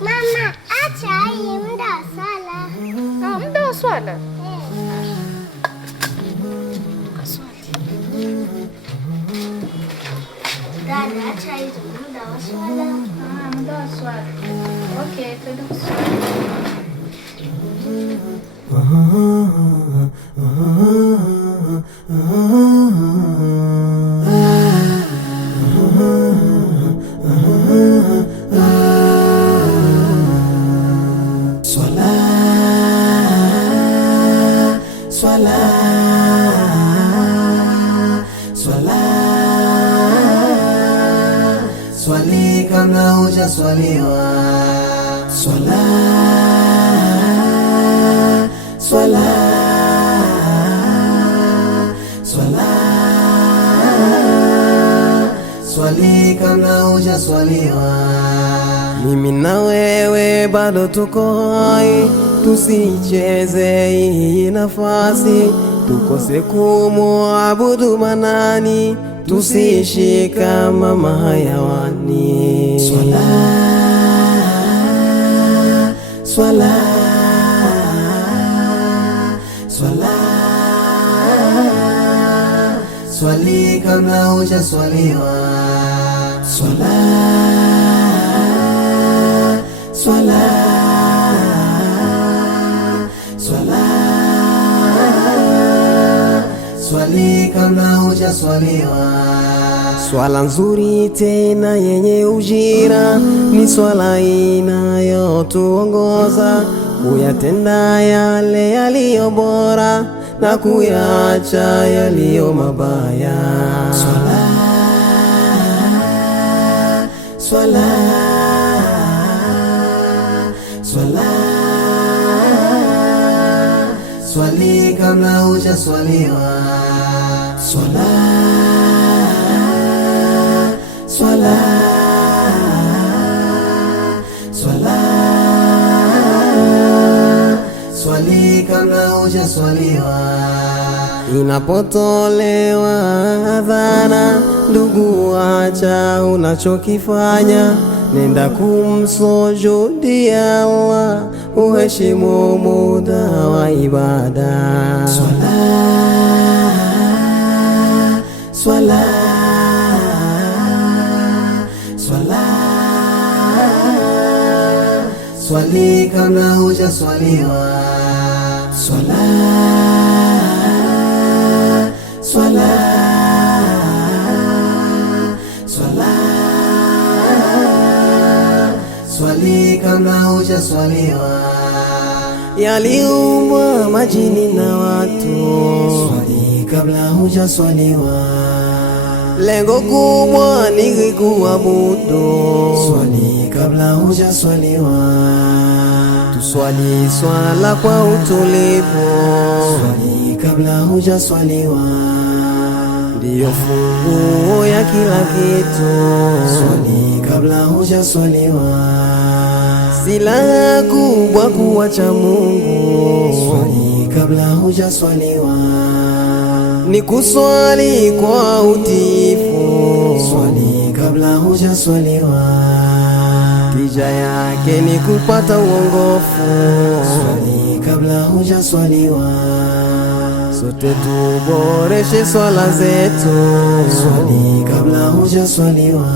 Mama, acha hii muda wa swala. Muda wa swala? Dada, acha hizo muda wa swala. Muda wa swala. Okay, twende kuswali. Swali kabla hujaswaliwa. Swala, swala, swala, swali kabla hujaswaliwa. Mimi na wewe bado tuko hai, tusicheze hii nafasi, tukose kumuabudu Manani, tusiishi kama mahayawani. Swala, swala, swala, swali kabla hujaswaliwa. Swala, swala, swala, swali kabla hujaswaliwa. Swala nzuri tena yenye ujira ni swala inayotuongoza kuyatenda yale yaliyo bora na kuyaacha yaliyo mabaya. Swala, swala, swala, swali kabla hujaswaliwa. Swala, swala, swala, swali kabla hujaswaliwa. Inapotolewa adhana, ndugu, acha unachokifanya, nenda kumsujudia Allah, uheshimu muda wa ibada. Swala, swala, swala, swali kabla hujaswaliwa. Swala, swala, swala, swali kabla hujaswaliwa. Yaliumbwa majini na watu, swali kabla hujaswaliwa. Lengo kubwa ni kuabudu, swali kabla hujaswaliwa. Tuswali swala kwa utulivu, swali kabla hujaswaliwa. Ndiyo funguo ya kila kitu, swali kabla hujaswaliwa. Silaha kubwa kuwacha Mungu, swali kabla hujaswaliwa. Ni kuswali kwa utiifu, swali kabla hujaswaliwa. Tija yake ni kupata uongofu, swali kabla hujaswaliwa. Sote tuboreshe swala zetu, swali kabla hujaswaliwa.